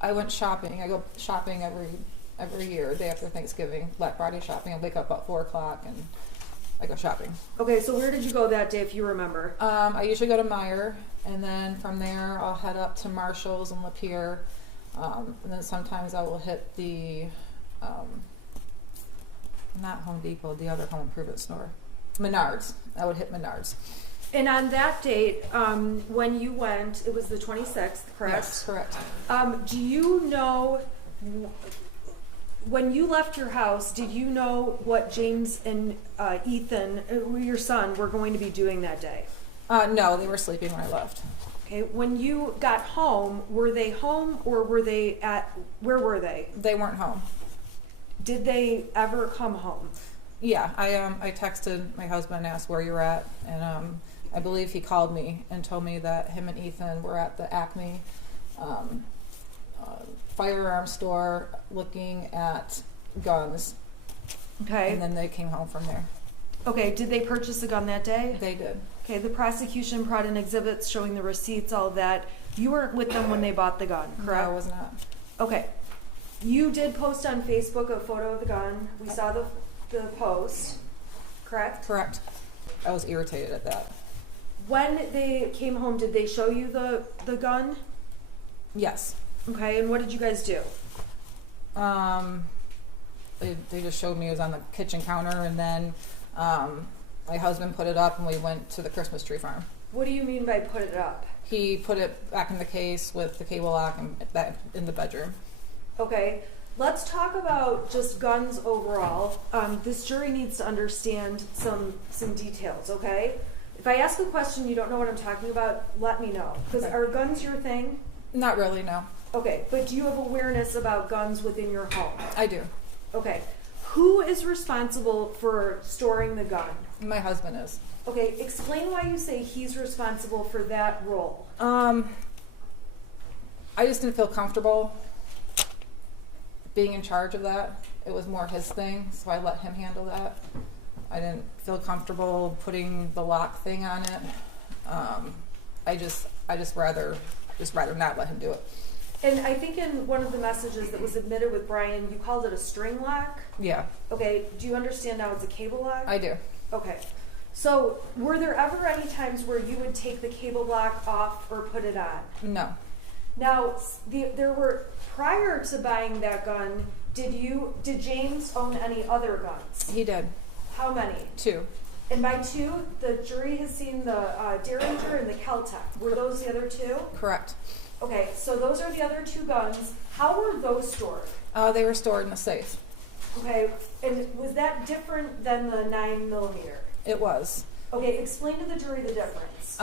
I went shopping. I go shopping every year, day after Thanksgiving, Black Friday shopping. I wake up about 4 o'clock and I go shopping. Okay, so where did you go that day, if you remember? I usually go to Meijer, and then from there I'll head up to Marshall's and Lapeer, and then sometimes I will hit the, not Home Depot, the other home improvement store, Menards. I would hit Menards. And on that date, when you went, it was the 26th, correct? Yes, correct. Do you know, when you left your house, did you know what James and Ethan, your son, were going to be doing that day? No, they were sleeping when I left. Okay, when you got home or were they where were they? They weren't home. Did they ever come home? Yeah, I texted my husband and asked where you're at, and I believe he called me and told me that him and Ethan were at the Acme firearm store looking at guns. Okay. And then they came home from there. Okay, did they purchase a gun that day? They did. Okay, the prosecution brought in exhibits showing the receipts, all of that. You weren't with them when they bought the gun, correct? No, I was not. Okay. You did post on Facebook a photo of the gun. We saw the post, correct? Correct. I was irritated at that. When they came home, did they show you the gun? Yes. Okay, and what did you guys do? They just showed me it was on the kitchen counter, and then my husband put it up and we went to the Christmas tree farm. What do you mean by put it up? He put it back in the case with the cable lock and back in the bedroom. Okay, let's talk about just guns overall. This jury needs to understand some details, okay? If I ask a question you don't know what I'm talking about, let me know. Because Okay. Are guns your thing? Not really, no. Okay, but do you have awareness about guns within your home? I do. Okay, who is responsible for storing the gun? My husband is. Okay, explain why you say he's responsible for that role. I just didn't feel comfortable being in charge of that. It was more his thing, so I let him handle that. I didn't feel comfortable putting the lock thing on it. I just rather not let him do it. And I think in one of the messages that was admitted with Brian, you called it a string lock. Yeah, Okay, do you understand now it's a cable lock? I do. Okay. So, were there ever any times where you would take the cable lock off or put it on? No. Now, there were, prior to buying that gun, did James own any other guns? He did. How many? 2. And by 2, the jury has seen the Derringer and the Kel-Tec. Were those the other 2? Correct. Okay, so those are the other 2 guns. How were those stored? They were stored in a safe. Okay, and was that different than the 9mm? It was. Okay, explain to the jury the difference.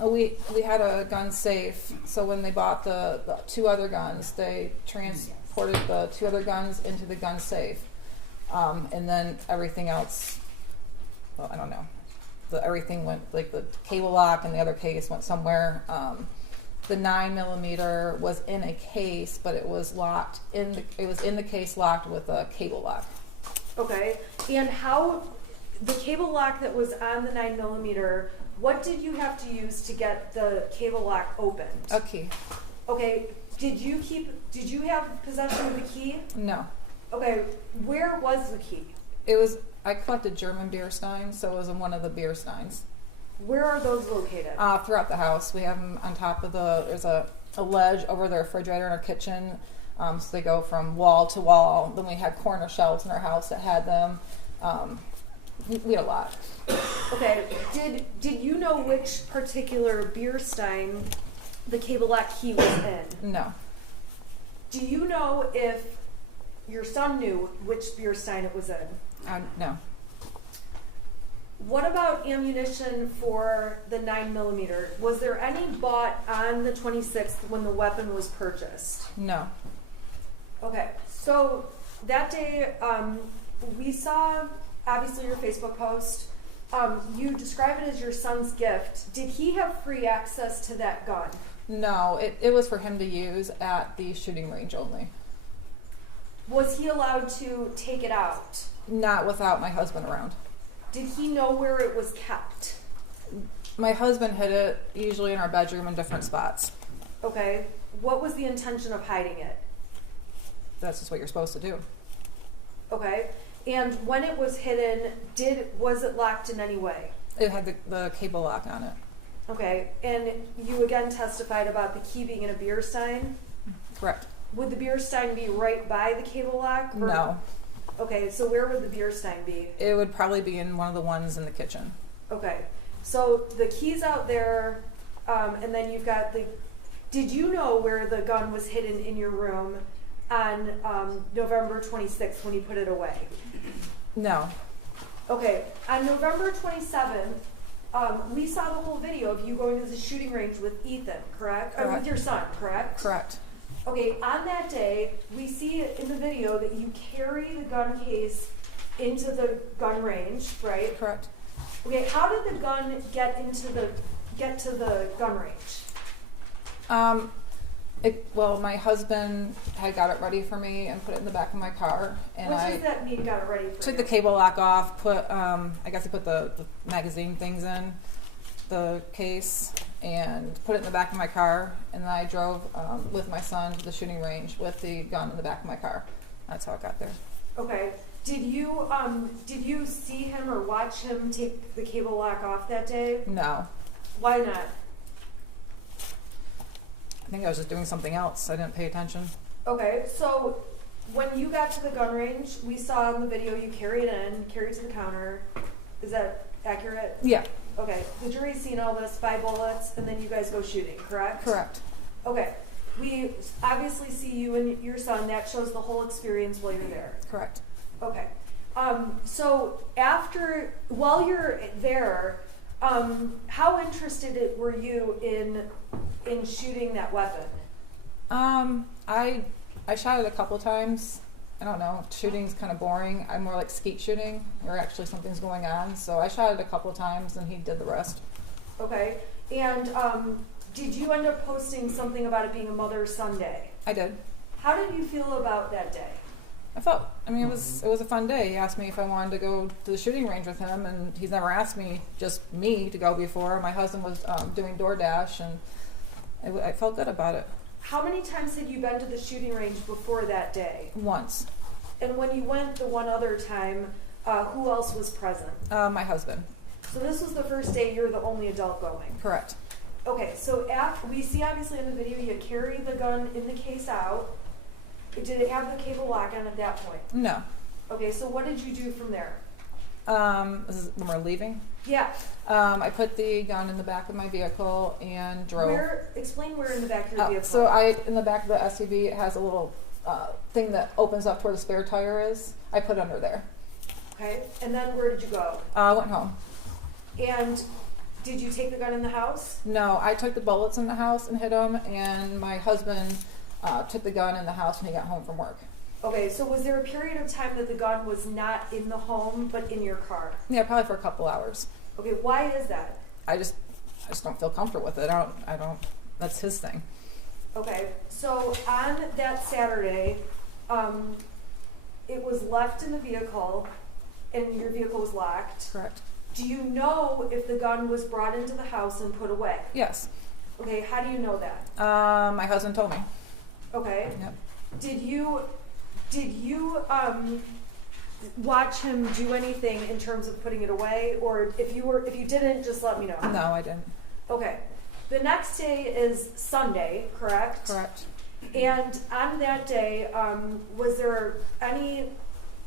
We had a gun safe, so when they bought the 2 other guns, they transported the 2 other guns into the gun safe. And then everything else, well, I don't know. Everything went, like the cable lock and the other case went somewhere. The 9mm was in a case, but it was locked it was in the case locked with a cable lock. Okay, and how, the cable lock that was on the 9mm, what did you have to use to get the cable lock opened? A key. Okay, did you have possession of the key? No. Okay, where was the key? I collected German beer steins, so it was in one of the beer steins. Where are those located? Throughout the house. We have them on top of there's a ledge over the refrigerator in our kitchen. So they go from wall to wall. Then we had corner shelves in our house that had them. We had a lot. Okay, did you know which particular beer stein the cable lock key was in? No. Do you know if your son knew which beer stein it was in? No. What about ammunition for the 9mm? Was there any bought on the 26th when the weapon was purchased? No. Okay, so that day we saw, obviously, your Facebook post. You describe it as your son's gift. Did he have free access to that gun? No, it was for him to use at the shooting range only. Was he allowed to take it out? Not without my husband around. Did he know where it was kept? My husband hid it usually in our bedroom in different spots. Okay. What was the intention of hiding it? That's just what you're supposed to do. Okay. And when it was hidden, was it locked in any way? It had the cable lock on it. Okay. And you again testified about the key being in a beer stein? Correct. Would the beer stein be right by the cable lock? Or? No. Okay, so where would the beer stein be? It would probably be in one of the ones in the kitchen. Okay. So the key's out there, and then you've got the... Did you know where the gun was hidden in your room on November 26th when you put it away? No. Okay. On November 27th, we saw the whole video of you going to the shooting range with Ethan, correct? Or with your son, correct? Correct. Okay, on that day, we see in the video that you carry the gun case into the gun range, right? Correct. Okay, how did the gun get to the gun range? Well, my husband had got it ready for me and put it in the back of my car, and What does that mean, got it ready for took you? the cable lock off, put I guess I put the magazine things in the case and put it in the back of my car, and then I drove with my son to the shooting range with the gun in the back of my car. That's how it got there. Okay. Did you see him or watch him take the cable lock off that day? No. Why not? I think I was just doing something else. I didn't pay attention. Okay, so when you got to the gun range, we saw in the video you carry it to the counter. Is that accurate? Yeah. Okay, the jury's seen all this, 5 bullets, and then you guys go shooting, correct? Correct. Okay, we obviously see you and your son. That shows the whole experience while you're there. Correct. Okay, so while you're there, how interested were you in shooting that weapon? I shot it a couple times. I don't know, shooting's kind of boring. I'm more like skeet shooting, where actually something's going on. So I shot it a couple times, and he did the rest. Okay, and did you end up posting something about it being a Mother's-Son Day? I did. How did you feel about that day? It was a fun day. He asked me if I wanted to go to the shooting range with him, and he's never asked me, just me, to go before. My husband was doing DoorDash, and I felt good about it. How many times had you been to the shooting range before that day? Once. And when you went the one other time, who else was present? My husband. So this was the first day you're the only adult going? Correct. Okay, so we see obviously in the video you carry the gun in the case out. Did it have the cable lock on at that point? No. Okay, so what did you do from there? This is when we're leaving. Yeah. I put the gun in the back of my vehicle and drove. Explain where in the back of your vehicle. So in the back of the SUV, it has a little thing that opens up where the spare tire is. I put it under there. Okay, and then where did you go? I went home. And did you take the gun in the house? No, I took the bullets in the house and hid them, and my husband took the gun in the house when he got home from work. Okay, so was there a period of time that the gun was not in the home but in your car? Yeah, probably for a couple hours. Okay, why is that? I just don't feel comfortable with it. I don't. That's his thing. Okay, so on that Saturday, it was left in the vehicle, and your vehicle was locked. Correct. Do you know if the gun was brought into the house and put away? Yes. Okay, how do you know that? My husband told me. Okay. Yep. Did you watch him do anything in terms of putting it away, or if you didn't, just let me know. No, I didn't. Okay. The next day is Sunday, correct? Correct. And on that day, was there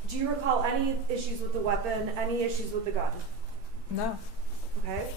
do you recall any issues with the weapon, any issues with the gun? No. Okay.